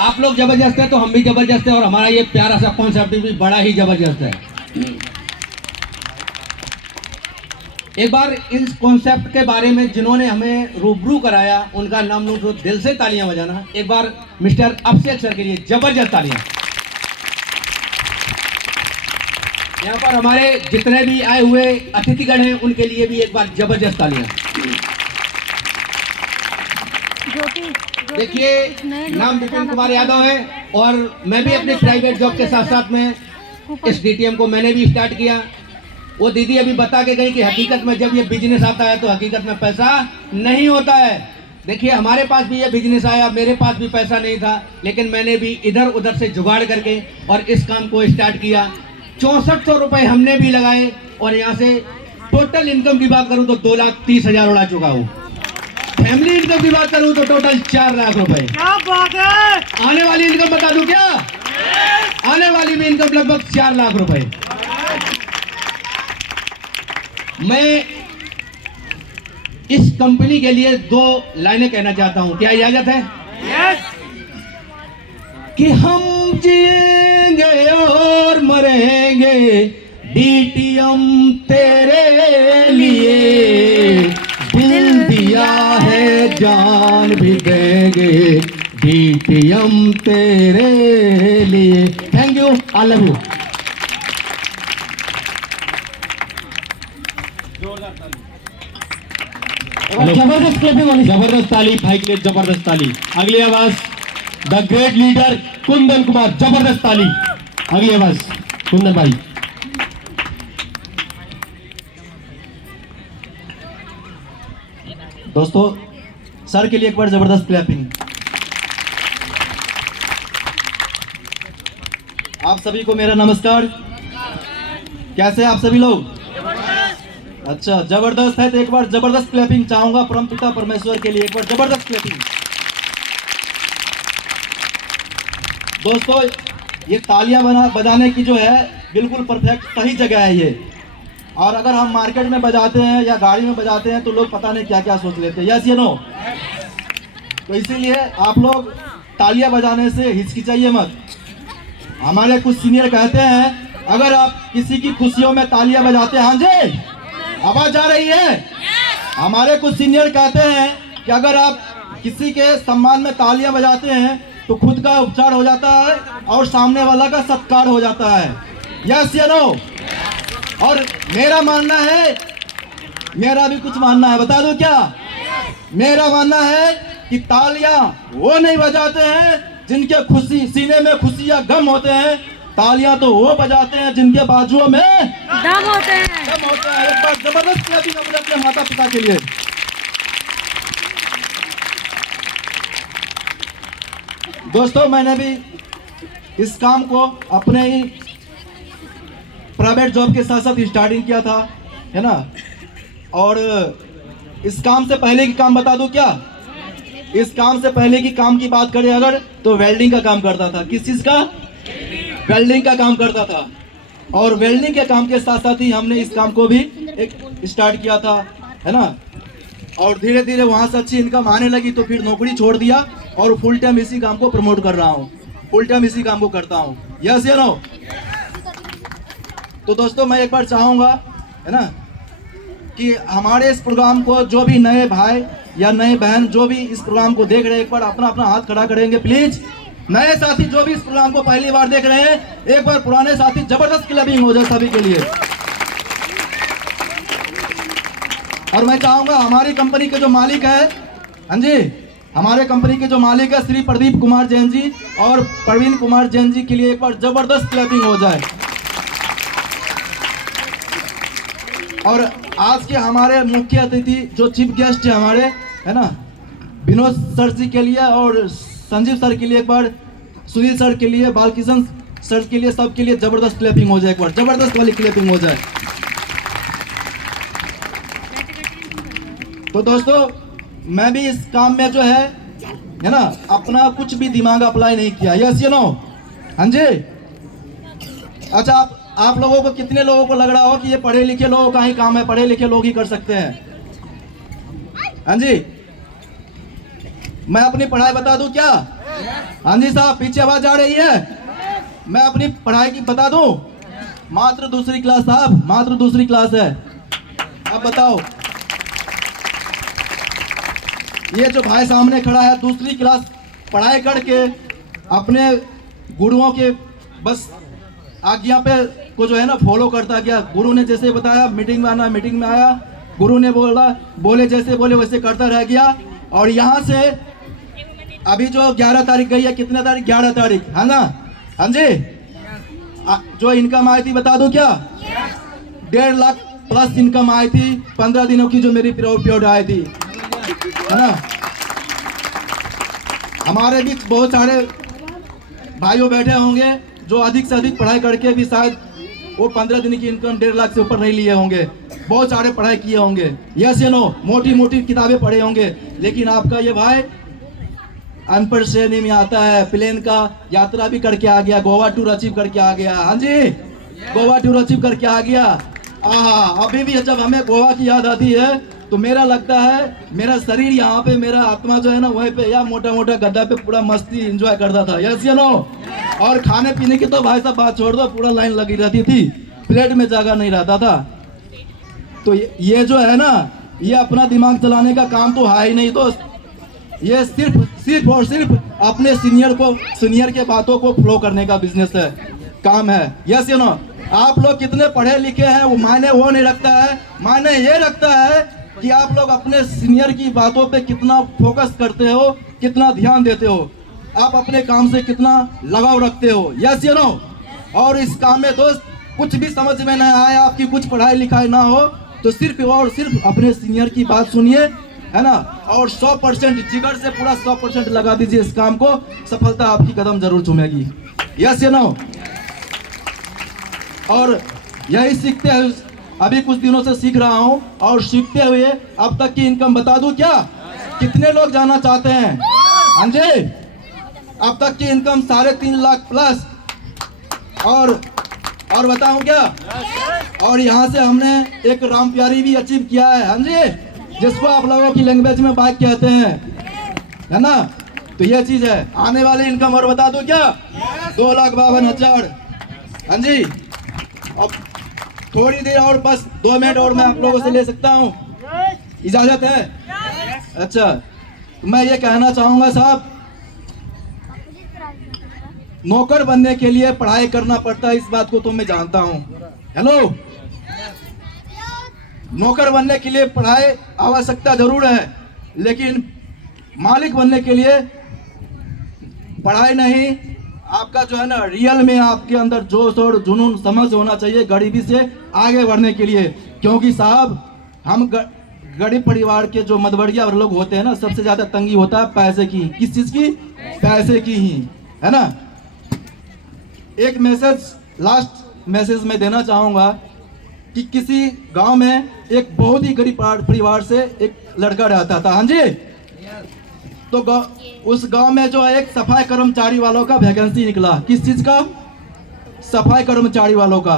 आप लोग जबरदस्त है तो हम भी जबरदस्त है, और हमारा ये प्यारा सा कॉन्सेप्ट भी बड़ा ही जबरदस्त है। एक बार इस कॉन्सेप्ट के बारे में जिन्होंने हमें रूबरू कराया उनका नाम लूं तो दिल से तालियां बजाना। एक बार मिस्टर अभिषेक सर के लिए जबरदस्त तालियां। यहाँ पर हमारे जितने भी आए हुए अतिथिगण हैं उनके लिए भी एक बार जबरदस्त तालियां। देखिए, नाम विपिन कुमार यादव है और मैं भी अपने प्राइवेट जॉब के साथ साथ में इस डीटीएम को मैंने भी स्टार्ट किया। वो दीदी अभी बता के गई कि हकीकत में जब ये बिजनेस आता है तो हकीकत में पैसा नहीं होता है। देखिए, हमारे पास भी ये बिजनेस आया, मेरे पास भी पैसा नहीं था, लेकिन मैंने भी इधर उधर से जुगाड़ करके और इस काम को स्टार्ट किया। 6400 रुपए हमने भी लगाए और यहाँ से टोटल इनकम की बात करूँ तो 2,30,000 उड़ा चुका हूँ। फैमिली इनकम की बात करूँ तो टोटल 4 लाख रुपए। क्या बात है। आने वाली इनकम बता दूं क्या? आने वाली भी इनकम लगभग 4 लाख रुपए। मैं इस कंपनी के लिए 2 लाइनें कहना चाहता हूं, क्या इजाजत है? यस। कि हम जिएंगे और मरेंगे डीटीएम तेरे लिए, दिल दिया है जान भी देंगे डीटीएम तेरे लिए। Thank you, I love you. जबरदस्त क्लैपिंग होनी, जबरदस्त ताली भाई के लिए, जबरदस्त ताली। अगली आवाज the great leader Kundan Kumar, जबरदस्त ताली। अगली आवाज कुंदन भाई। दोस्तों, सर के लिए एक बार जबरदस्त क्लैपिंग। आप सभी को मेरा नमस्कार। कैसे आप सभी लोग? अच्छा, जबरदस्त है तो एक बार जबरदस्त क्लैपिंग चाहूंगा परमपिता परमेश्वर के लिए। एक बार जबरदस्त क्लैपिंग। दोस्तों, ये तालियां बजाने की जो है बिल्कुल परफेक्ट सही जगह है ये। और अगर हम मार्केट में बजाते हैं या गाड़ी में बजाते हैं तो लोग पता नहीं क्या क्या सोच लेते हैं। यस या नो? तो इसीलिए आप लोग तालियां बजाने से हिचकिचाइए मत। हमारे कुछ सीनियर कहते हैं अगर आप किसी की खुशियों में तालियां बजाते हैं, हाँ जी आवाज आ रही है? हमारे कुछ सीनियर कहते हैं कि अगर आप किसी के सम्मान में तालियां बजाते हैं तो खुद का उपचार हो जाता है और सामने वाला का सत्कार हो जाता है। यस या नो? और मेरा मानना है, मेरा भी कुछ मानना है, बता दूं क्या? मेरा मानना है कि तालियां वो नहीं बजाते हैं जिनके खुशी सीने में खुशी या गम होते हैं, तालियां तो वो बजाते हैं जिनके बाजुओं में दम होते हैं। दम होता है। एक बार जबरदस्त क्लैपिंग अपने माता पिता के लिए। दोस्तों, मैंने भी इस काम को अपने ही प्राइवेट जॉब के साथ साथ स्टार्टिंग किया था, है ना। और इस काम से पहले की काम बता दूं क्या? इस काम से पहले की काम की बात करें अगर तो वेल्डिंग का काम करता था। किस चीज़ का? वेल्डिंग का काम करता था। और वेल्डिंग के काम के साथ साथ ही हमने इस काम को भी एक स्टार्ट किया था, है ना। और धीरे धीरे वहाँ से अच्छी इनकम आने लगी तो फिर नौकरी छोड़ दिया और फुल टाइम इसी काम को प्रमोट कर रहा हूँ, फुल टाइम इसी काम को करता हूँ। यस या नो? तो दोस्तों, मैं एक बार चाहूँगा, है ना, कि हमारे इस प्रोग्राम को जो भी नए भाई या नए बहन जो भी इस प्रोग्राम को देख रहे हैं, एक बार अपना अपना हाथ खड़ा करेंगे प्लीज। नए साथी जो भी इस प्रोग्राम को पहली बार देख रहे हैं, एक बार पुराने साथी जबरदस्त क्लैपिंग हो जाए सभी के लिए। और मैं चाहूंगा हमारी कंपनी के जो मालिक है, हाँ जी, हमारे कंपनी के जो मालिक है श्री प्रदीप कुमार जैन जी और प्रवीण कुमार जैन जी के लिए एक बार जबरदस्त क्लैपिंग हो जाए। और आज के हमारे मुख्य अतिथि जो चीफ गेस्ट है हमारे, है ना, विनोद सर जी के लिए और संजीव सर के लिए एक बार, सुनील सर के लिए, बालकिशन सर के लिए, सब के लिए जबरदस्त क्लैपिंग हो जाए। एक बार जबरदस्त वाली क्लैपिंग हो जाए। तो दोस्तों, मैं भी इस काम में जो है ना, अपना कुछ भी दिमाग अप्लाई नहीं किया। Yes you know? हाँ जी। अच्छा, आप लोगों को कितने लोगों को लग रहा हो कि ये पढ़े लिखे लोगों का ही काम है, पढ़े लिखे लोग ही कर सकते हैं? हाँ जी। मैं अपनी पढ़ाई बता दूं क्या? हाँ जी साहब, पीछे आवाज आ रही है? मैं अपनी पढ़ाई की बता दूं, मात्र दूसरी क्लास साहब, मात्र दूसरी क्लास है। अब बताओ, ये जो भाई सामने खड़ा है दूसरी क्लास पढ़ाई करके अपने गुरुओं के बस आज्ञा पे को जो है ना फॉलो करता गया। गुरु ने जैसे बताया मीटिंग में आना, मीटिंग में आया, गुरु ने बोले जैसे बोले वैसे करता रह गया। और यहाँ से अभी जो 11 तारीख गई है, कितने तारीख? 11 तारीख, है ना? हाँ जी, जो इनकम आई थी बता दूं क्या? 1.5 लाख प्लस इनकम आई थी 15 दिनों की, जो मेरी पीरियड आई थी, है ना? हमारे बीच बहुत सारे भाइयों बैठे होंगे जो अधिक से अधिक पढ़ाई करके भी शायद वो 15 दिन की इनकम 1.5 लाख से ऊपर नहीं लिए होंगे। बहुत सारे पढ़ाई किए होंगे, यस या नो, मोटी मोटी किताबें पढ़े होंगे। लेकिन आपका ये भाई अनपढ़ श्रेणी में आता है, प्लेन का यात्रा भी करके आ गया, गोवा टूर अचीव करके आ गया। हाँ जी, गोवा टूर अचीव करके आ गया। अभी भी जब हमें गोवा की याद आती है तो मेरा लगता है मेरा शरीर यहाँ पे, मेरा आत्मा जो है ना वहीं पे या मोटा मोटा गद्दा पे पूरा मस्ती एंजॉय करता था, यस या नो। और खाने पीने की तो भाई साहब बात छोड़ दो, पूरा लाइन लगी रहती थी, प्लेट में जगह नहीं रहता था। तो ये जो है ना, ये अपना दिमाग चलाने का काम तो है ही नहीं दोस्त। ये सिर्फ और सिर्फ अपने सीनियर के बातों को फ्लो करने का बिजनेस है, काम है, यस या नो। आप लोग कितने पढ़े लिखे हैं वो मायने वो नहीं रखता है, मायने ये रखता है कि आप लोग अपने सीनियर की बातों पे कितना फोकस करते हो, कितना ध्यान देते हो, आप अपने काम से कितना लगाव रखते हो, यस या नो। और इस काम में दोस्त कुछ भी समझ में ना आए, आपकी कुछ पढ़ाई लिखाई ना हो, तो सिर्फ और सिर्फ अपने सीनियर की बात सुनिए, है ना, और 100% जिगर से पूरा 100% लगा दीजिए इस काम को, सफलता आपकी कदम जरूर चूमेगी, यस या नो। और यही सीखते हुए अभी कुछ दिनों से सीख रहा हूं, और सीखते हुए अब तक की इनकम बता दूं क्या? कितने लोग जाना चाहते हैं? हाँ जी, अब तक की इनकम 3.5 लाख प्लस। और बताऊं क्या? और यहाँ से हमने एक राम प्यारी भी अचीव किया है, हाँ जी, जिसको आप लोगों की लैंग्वेज में बाइक कहते हैं, है ना। तो ये चीज है आने वाली इनकम। और बता दूं क्या? 2,52,000। हाँ जी, अब थोड़ी देर और, बस 2 मिनट और मैं आप लोगों से ले सकता हूँ, इजाजत है? अच्छा, तो मैं ये कहना चाहूंगा साहब, नौकर बनने के लिए पढ़ाई करना पड़ता है, इस बात को तो मैं जानता हूँ। हेलो, नौकर बनने के लिए पढ़ाई आवश्यकता जरूर है, लेकिन मालिक बनने के लिए पढ़ाई नहीं, आपका जो है ना रियल में आपके अंदर जोश और जुनून समझ होना चाहिए गरीबी से आगे बढ़ने के लिए। क्योंकि साहब हम गरीब परिवार के जो मध्यवर्गीय लोग होते हैं ना, सबसे ज्यादा तंगी होता है पैसे की। किस चीज की? पैसे की ही, है ना। एक मैसेज, लास्ट मैसेज मैं देना चाहूंगा कि किसी गांव में एक बहुत ही गरीब परिवार से एक लड़का रहता था, हाँ जी। तो उस गांव में जो है एक सफाई कर्मचारी वालों का वैकेंसी निकला। किस चीज का? सफाई कर्मचारी वालों का।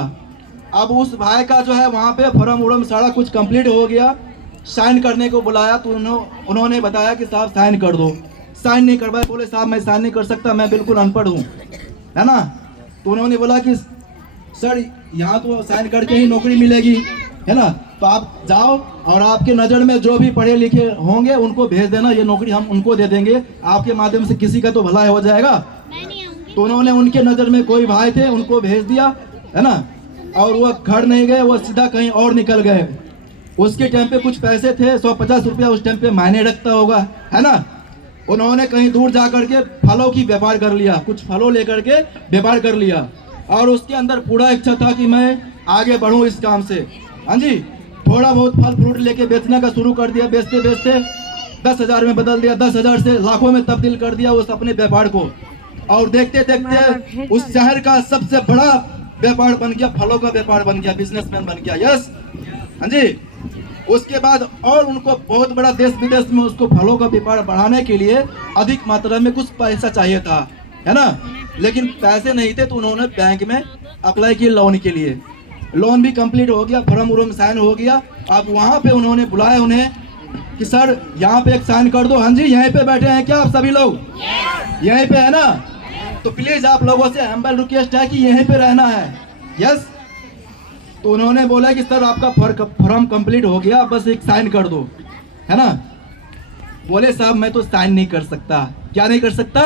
अब उस भाई का जो है वहाँ पे फॉर्म सारा कुछ कंप्लीट हो गया, साइन करने को बुलाया तो उन्होंने बताया कि साहब साइन कर दो। साइन नहीं करवाए, बोले साहब मैं साइन नहीं कर सकता, मैं बिल्कुल अनपढ़ हूँ, है ना। तो उन्होंने बोला कि सर यहाँ तो साइन करके ही नौकरी मिलेगी, है ना, तो आप जाओ और आपके नज़र में जो भी पढ़े लिखे होंगे उनको भेज देना, ये नौकरी हम उनको दे देंगे, आपके माध्यम से किसी का तो भला हो जाएगा। तो उन्होंने उनके नज़र में कोई भाई थे, उनको भेज दिया, है ना। और वो घर नहीं गए, वो सीधा कहीं और निकल गए। उसके टाइम पे कुछ पैसे थे, 150 रुपया उस टाइम पे मायने रखता होगा, है ना। उन्होंने कहीं दूर जा करके फलों की व्यापार कर लिया, कुछ फलों लेकर के व्यापार कर लिया, और उसके अंदर पूरा इच्छा था कि मैं आगे बढ़ूं इस काम से, हाँ जी। थोड़ा बहुत फल फ्रूट लेके बेचने का शुरू कर दिया, बेचते बेचते 10,000 में बदल दिया, 10,000 से लाखों में तब्दील कर दिया उस अपने व्यापार को। और देखते देखते उस शहर का सबसे बड़ा व्यापार बन गया, फलों का व्यापार बन गया, बिजनेसमैन बन गया, यस, हाँ जी। उसके बाद और उनको बहुत बड़ा देश विदेश में उसको फलों का व्यापार बढ़ाने के लिए अधिक मात्रा में कुछ पैसा चाहिए था, है ना। लेकिन पैसे नहीं थे तो उन्होंने बैंक में अप्लाई किया लोन के लिए। लोन भी कंप्लीट हो गया, फॉर्म साइन हो गया। अब वहाँ पे उन्होंने बुलाया उन्हें कि सर यहाँ पे एक साइन कर दो। हाँ जी, यहीं पे बैठे हैं क्या आप सभी लोग? यहीं पे है ना? तो प्लीज आप लोगों से हम्बल रिक्वेस्ट है कि यहीं पे रहना है। यस। तो उन्होंने बोला कि सर आपका फॉर्म कंप्लीट हो गया, बस एक साइन कर दो, है ना। बोले साहब मैं तो साइन नहीं कर सकता। क्या नहीं कर सकता?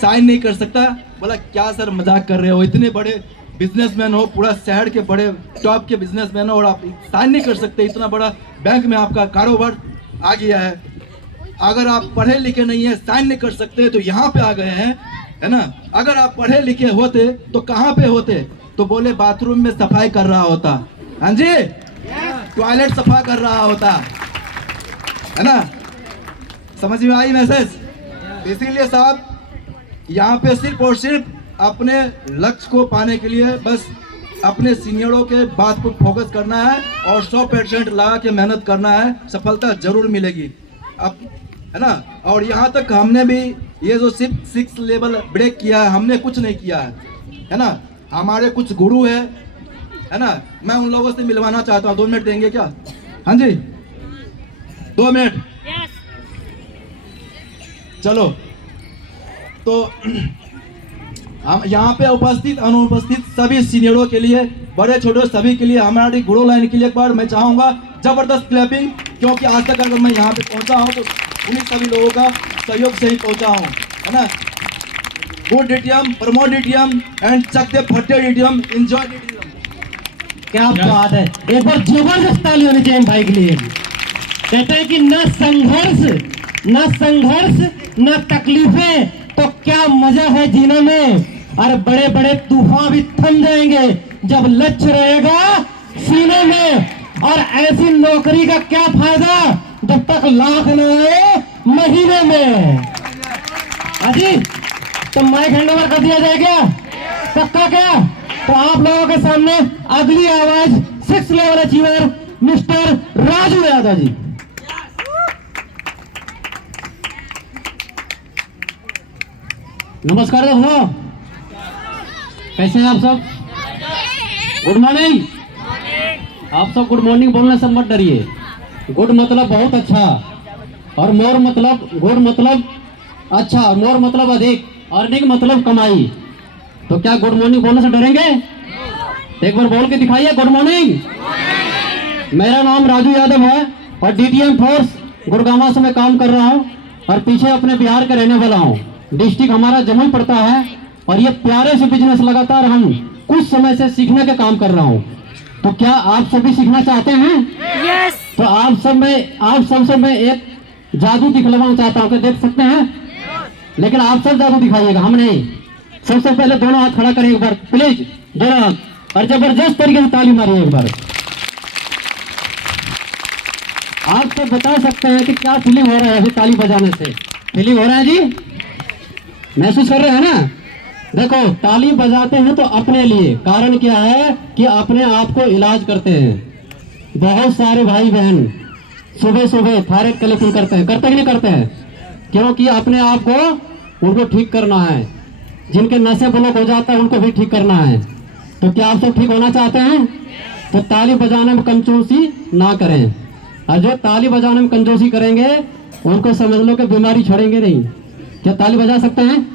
साइन नहीं कर सकता। बोला क्या सर मजाक कर रहे हो, इतने बड़े बिजनेसमैन हो, पूरा शहर के बड़े टॉप के बिजनेसमैन हो और आप साइन नहीं कर सकते? इतना बड़ा बैंक में आपका कारोबार आ गया है, अगर आप पढ़े लिखे नहीं है, साइन नहीं कर सकते तो यहाँ पे आ गए हैं, है ना। अगर आप पढ़े लिखे होते तो कहाँ पे होते? तो बोले बाथरूम में सफाई कर रहा होता। हाँ जी, टॉयलेट सफा कर रहा होता, है ना। समझ में आई मैसेज? इसीलिए साहब यहाँ पे सिर्फ और सिर्फ अपने लक्ष्य को पाने के लिए बस अपने सीनियरों के बात पर फोकस करना है और 100% लगा के मेहनत करना है, सफलता जरूर मिलेगी। अब है ना। और यहाँ तक हमने भी ये जो 6 लेवल ब्रेक किया है, हमने कुछ नहीं किया है ना। हमारे कुछ गुरु है ना। मैं उन लोगों से मिलवाना चाहता हूँ। 2 मिनट देंगे क्या? हाँ जी, 2 मिनट। चलो, तो हम यहाँ पे उपस्थित अनुपस्थित सभी सीनियरों के लिए, बड़े छोटे सभी के लिए, हमारी गुरु लाइन के लिए एक बार मैं चाहूँगा जबरदस्त क्लैपिंग, क्योंकि आज तक अगर मैं यहाँ पे पहुँचा हूँ तो उन्हीं सभी लोगों का सहयोग से ही पहुँचा हूँ, है ना। Good DTM, promote DTM and चक दे फट्टे डीटीएम, एंजॉय डीटीएम। क्या बात है, एक बार जबरदस्त ताली होनी चाहिए भाई के लिए। कहते हैं कि न संघर्ष न तकलीफें तो क्या मजा है जीने में। और बड़े बड़े तूफान भी थम जाएंगे जब लक्ष्य रहेगा सीने में। और ऐसी नौकरी का क्या फायदा जब तक लाख न आए महीने में। अजी तो माइक हैंडओवर कर दिया जाए क्या? पक्का क्या? तो आप लोगों के सामने अगली आवाज 6 level achiever mister Raju Yadav ji. नमस्कार दोस्तों, कैसे हैं आप सब? Good morning. आप सब गुड मॉर्निंग बोलने से मत डरिए। गुड मतलब बहुत अच्छा, और मोर मतलब, गुड मतलब अच्छा, और मोर मतलब अधिक, अर्निंग मतलब कमाई। तो क्या गुड मॉर्निंग बोलने से डरेंगे? एक बार बोल के दिखाइए गुड मॉर्निंग। मेरा नाम राजू यादव है और डीटीएम फोर्स गुड़गांव से मैं काम कर रहा हूँ और पीछे अपने बिहार के रहने वाला हूँ। डिस्ट्रिक्ट हमारा जमुई पड़ता है और ये प्यारे से बिजनेस लगातार हम कुछ समय से सीखने का काम कर रहा हूँ। तो क्या आप सभी सीखना चाहते हैं? यस। तो आप सबसे मैं एक जादू दिखलाना चाहता हूँ, देख सकते हैं? लेकिन आप सब जादू दिखाइएगा, हम नहीं। सबसे पहले दोनों हाथ खड़ा करें एक बार प्लीज, दोनों हाथ, और जबरदस्त तरीके से ताली मारिए एक बार। आप सब बता सकते हैं कि क्या फीलिंग हो रहा है अभी ताली बजाने से? फीलिंग हो रहा है जी? महसूस कर रहे हैं ना? देखो, ताली बजाते हैं तो अपने लिए, कारण क्या है कि अपने आप को इलाज करते हैं। बहुत सारे भाई बहन सुबह सुबह थायराइड कलेक्शन करते हैं कि नहीं करते हैं? क्योंकि अपने आप को उनको ठीक करना है। जिनके नशे ब्लॉक हो जाता है उनको भी ठीक करना है। तो क्या आप सब ठीक होना चाहते हैं? तो ताली बजाने में कंजूसी ना करें, और जो ताली बजाने में कंजूसी करेंगे उनको समझ लो कि बीमारी छोड़ेंगे नहीं। क्या ताली बजा सकते हैं?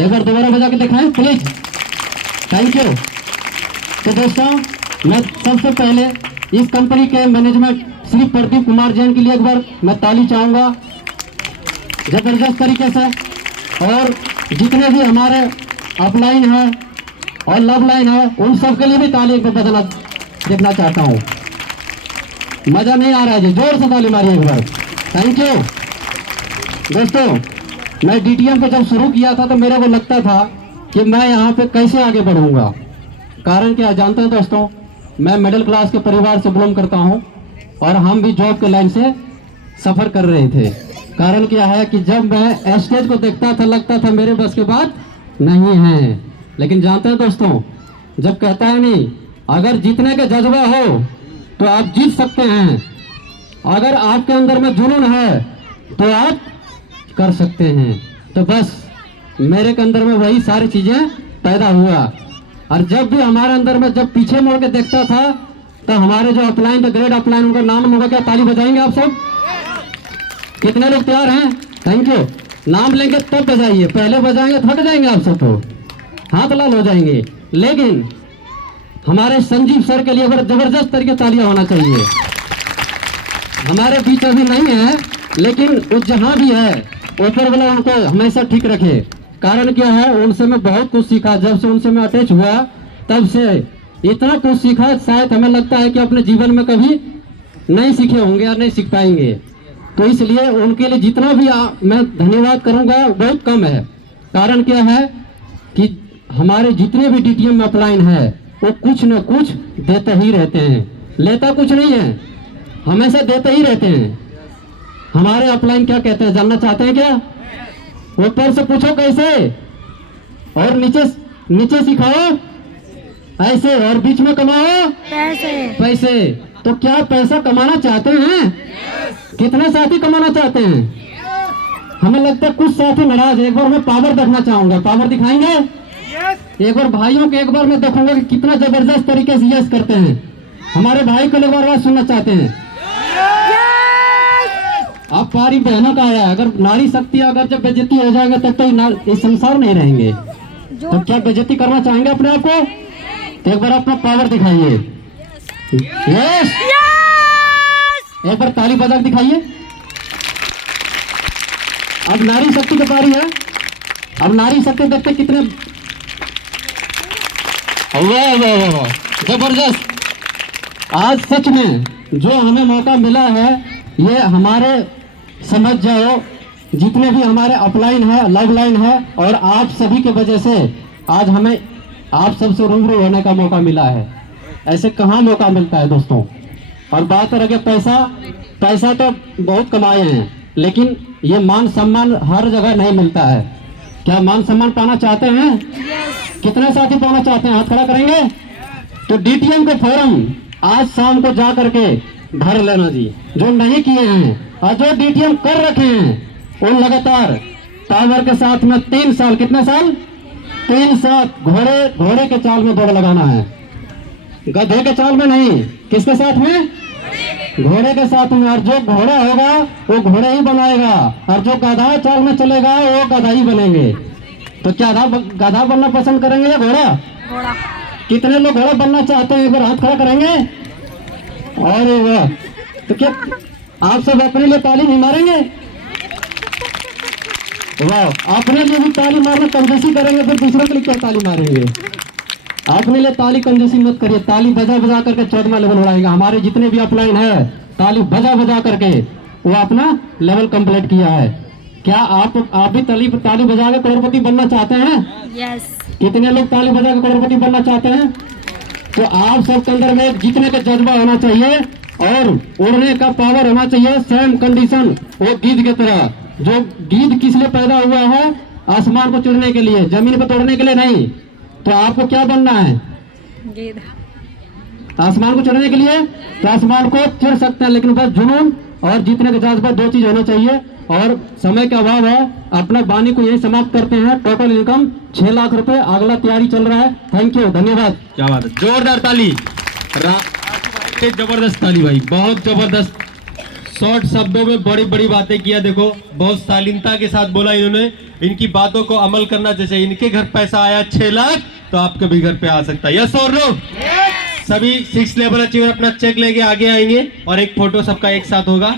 एक बार दोबारा बजा के दिखाएं प्लीज। Thank you. तो दोस्तों, मैं सबसे पहले इस कंपनी के मैनेजमेंट श्री प्रदीप कुमार जैन के लिए एक बार मैं ताली चाहूँगा जबरदस्त तरीके से। और जितने भी हमारे अपलाइन है और लव लाइन है उन सब के लिए भी ताली एक बार बजाना देखना चाहता हूँ। मजा नहीं आ रहा है जी? जोर से ताली मारिए एक बार। Thank you. दोस्तों, मैं डीटीएम को जब शुरू किया था तो मेरे को लगता था कि मैं यहाँ पे कैसे आगे बढ़ूंगा। कारण क्या जानते हैं दोस्तों, मैं मिडिल क्लास के परिवार से बिलोंग करता हूँ और हम भी जॉब के लाइन से सफ़र कर रहे थे। कारण क्या है कि जब मैं स्टेज को देखता था लगता था मेरे बस के बात नहीं है। लेकिन जानते हैं दोस्तों, जब कहता है नहीं, अगर जीतने का जज्बा हो तो आप जीत सकते हैं। अगर आपके अंदर में जुनून है तो आप कर सकते हैं। तो बस मेरे के अंदर में वही सारी चीजें पैदा हुआ। और जब भी हमारे अंदर में जब पीछे मुड़ के देखता था तो हमारे जो अपलाइन, तो ग्रेड अपलाइन, उनका नाम होगा क्या? ताली बजाएंगे आप सब? कितने लोग तैयार हैं? Thank you. नाम लेंगे तब बजाइए, पहले बजाएंगे थक जाएंगे आप सब, तो हाथ लाल हो जाएंगे। लेकिन हमारे संजीव सर के लिए जबरदस्त तरीके तालियां होना चाहिए। हमारे बीच अभी नहीं है, लेकिन वो जहां भी है ऊपर वाला उनको हमेशा ठीक रखे। कारण क्या है, उनसे मैं बहुत कुछ सीखा। जब से उनसे मैं अटैच हुआ तब से इतना कुछ सीखा, शायद हमें लगता है कि अपने जीवन में कभी नहीं सीखे होंगे या नहीं सीख पाएंगे। तो इसलिए उनके लिए जितना भी मैं धन्यवाद करूंगा बहुत कम है। कारण क्या है कि हमारे जितने भी डीटीएम अपलाइन है वो कुछ न कुछ देते ही रहते हैं, लेता कुछ नहीं है, हमेशा देते ही रहते हैं। हमारे अपलाइन क्या कहते हैं जानना चाहते हैं क्या? ऊपर से पूछो कैसे, और नीचे सिखाओ ऐसे, और बीच में कमाओ पैसे। तो क्या पैसा कमाना चाहते हैं? कितने साथी कमाना चाहते हैं? हमें लगता है कुछ साथी नाराज। एक बार मैं पावर देखना चाहूंगा, पावर दिखाएंगे? एक बार भाइयों के एक बार मैं देखूंगा कि कितना जबरदस्त तरीके से यस करते हैं। हमारे भाई को एक बार आवाज सुनना चाहते हैं? आप पारी बहनों का आया। अगर नारी शक्ति अगर जब बेइज्जती हो जाएगा तब तो इस संसार नहीं रहेंगे। तो क्या बेइज्जती करना चाहेंगे अपने आप को? तो एक बार अपना पावर दिखाइए। यस, एक बार ताली बजा के दिखाइए। अब नारी शक्ति की पारी है। अब नारी शक्ति देखते कितने, वाह वाह वाह, जबरदस्त। आज सच में जो हमें मौका मिला है, ये हमारे समझ जाओ जितने भी हमारे अपलाइन है, लव लाइन है, और आप सभी के वजह से आज हमें आप सबसे रूबरू होने का मौका मिला है। ऐसे कहाँ मौका मिलता है दोस्तों। और बात रहे पैसा तो बहुत कमाए हैं, लेकिन ये मान सम्मान हर जगह नहीं मिलता है। क्या मान सम्मान पाना चाहते हैं? कितने साथी पाना चाहते हैं? हाथ खड़ा करेंगे। तो डीटीएम के फॉर्म आज शाम को जा करके भर लेना जी, जो नहीं किए हैं। और जो डीटीएम कर रखे हैं उन लगातार पावर के साथ में 3 साल, कितने साल? 3 साल घोड़े के चाल में दौड़ लगाना है, गधे के चाल में नहीं। किसके साथ में? घोड़े के साथ में। और जो घोड़ा होगा वो घोड़े ही बनाएगा, और जो गधा चाल में चलेगा वो गधा ही बनेंगे। तो क्या गधा बनना पसंद करेंगे या घोड़ा? कितने लोग घोड़ा बनना चाहते हैं? एक बार हाथ खड़ा करेंगे। और वाह, तो क्या आप सब अपने लिए ताली नहीं मारेंगे? वाह, अपने लिए भी ताली मारना कंजूसी करेंगे, फिर दूसरों के लिए क्या ताली मारेंगे? अपने लिए ताली कंजूसी मत करिए। ताली बजा बजा करके 14वां लेवल बढ़ाएगा। हमारे जितने भी अपलाइन है, ताली बजा बजा करके वो अपना लेवल कंप्लीट किया है। क्या आप भी ताली बजा के करोड़पति बनना चाहते हैं? यस। कितने लोग ताली बजा के करोड़पति बनना चाहते हैं? तो आप सबके अंदर में जीतने का जज्बा होना चाहिए और उड़ने का पावर होना चाहिए। सेम कंडीशन वो गिद्ध की तरह। जो गिद्ध किस लिए पैदा हुआ है? आसमान को चढ़ने के लिए, जमीन को तोड़ने के लिए नहीं। तो आपको क्या बनना है? आसमान को चढ़ने के लिए। तो आसमान को चढ़ सकते हैं, लेकिन बस जुनून और जीतने का जज्बा, 2 चीज होना चाहिए। और समय का अभाव है, अपना वाणी को यही समाप्त करते हैं। टोटल इनकम 6 लाख रुपए, अगला तैयारी चल रहा है। थैंक यू, धन्यवाद। क्या बात है, जोरदार ताली, जबरदस्त ताली भाई, बहुत जबरदस्त। शॉर्ट शब्दों में बड़ी बड़ी बातें किया। देखो बहुत शालीनता के साथ बोला इन्होंने। इनकी बातों को अमल करना, जैसे इनके घर पैसा आया 6 लाख, तो आपके भी घर पे आ सकता है। यस और नो? सभी 6 लेवल अचीवर अपना चेक लेके आगे आएंगे और एक फोटो सबका एक साथ होगा।